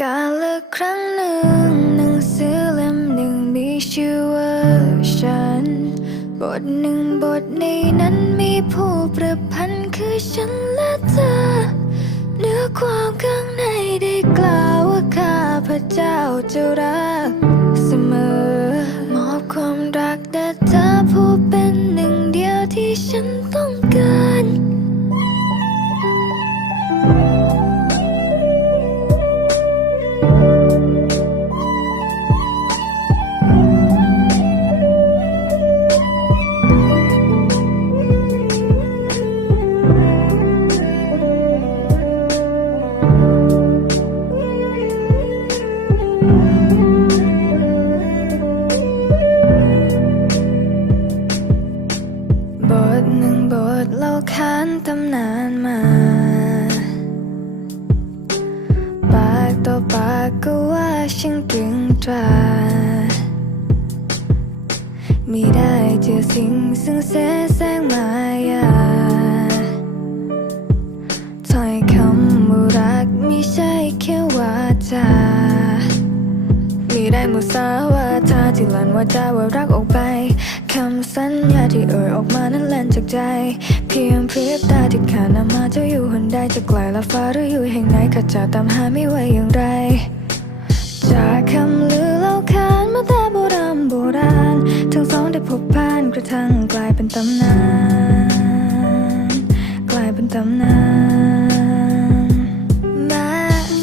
กาละครั้งหนึ่งหนังสือเล่มหนึ่งมีชื่อว่าฉัน บทหนึ่งบทในนั้นมีผู้ประพันธ์คือฉันและเธอเนื้อความข้างในได้กล่าวว่าข้าพระเจ้าจะ ตำนานมา ปากต่อปากก็ว่าฉันตรึงตรามีได้เจอสิ่งซึ่งเสแสงมายาถ้อยคำว่ารักไม่ใช่แค่วาจา สาวาทาที่หลั่นว่าจาว่ารักออกไป คำสัญญาที่เอ่ยออกมานั้นแล่นจากใจ เพียงพริบตาที่ขาดนำมาจ้าอยู่หนใดจะไกลละฟ้าหรืออยู่แห่งไหนข้าจะตามหาไม่ไหวอย่างไร จากคำลือเล่าขานมาแต่โบราณโบราณ ทั้งสองได้พบผ่านกระทั่งกลายเป็นตำนาน กลายเป็นตำนานแม้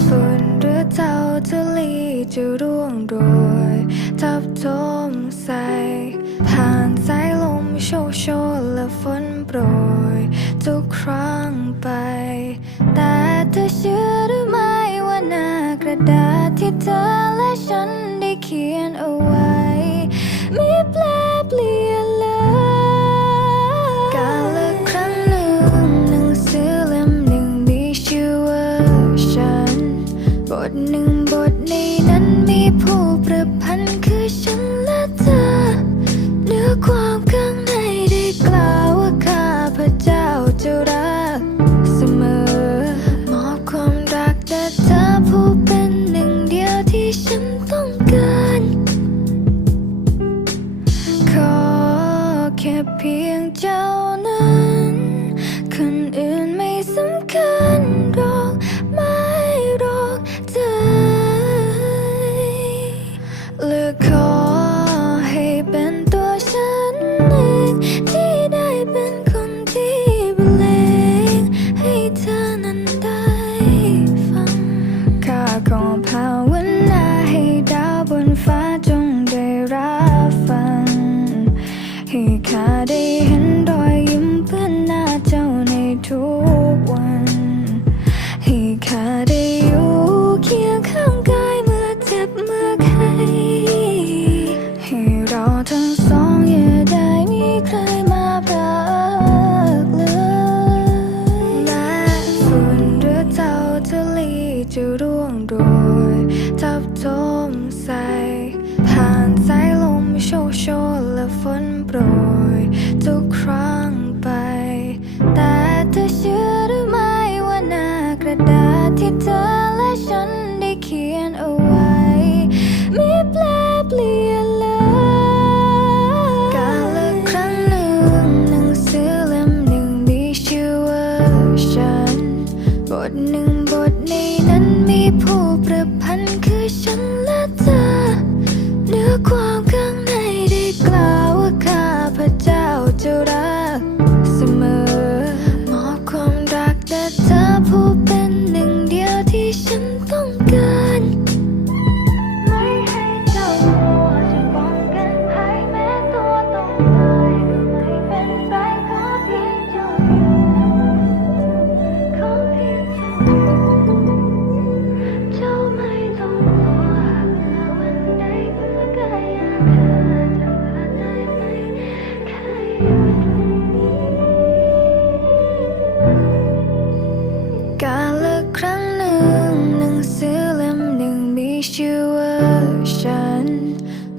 ฝนหรือเจ้าจะลีจะร่วงโรย โปรยทุกครั้งไป แต่เธอเชื่อหรือไม่ว่าหน้ากระดาษที่เธอและฉันได้เขียนเอาไว้ไม่แปลเปลี่ เพียงเจ้า ให้ โชกโชนและฝนโปรยทุกครั้งไป แต่เธอเชื่อหรือไม่ว่าหน้ากระดาษที่เธอและฉันได้เขียนเอาไว้ ไม่แปลเปลี่ยนเลยกาละครั้งหนึ่งหนังสือเล่มหนึ่งมีชื่อว่าฉันบทหนึ่ง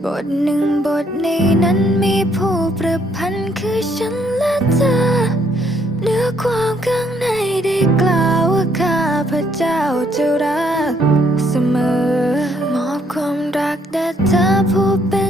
บทหนึ่งบทในนั้นมีผู้ประพันธ์คือฉันและเธอเนื้อความข้างในได้กล่าวว่าข้าพระเจ้าจะรักเสมอ มอบความรักแด่เธอผู้เป็น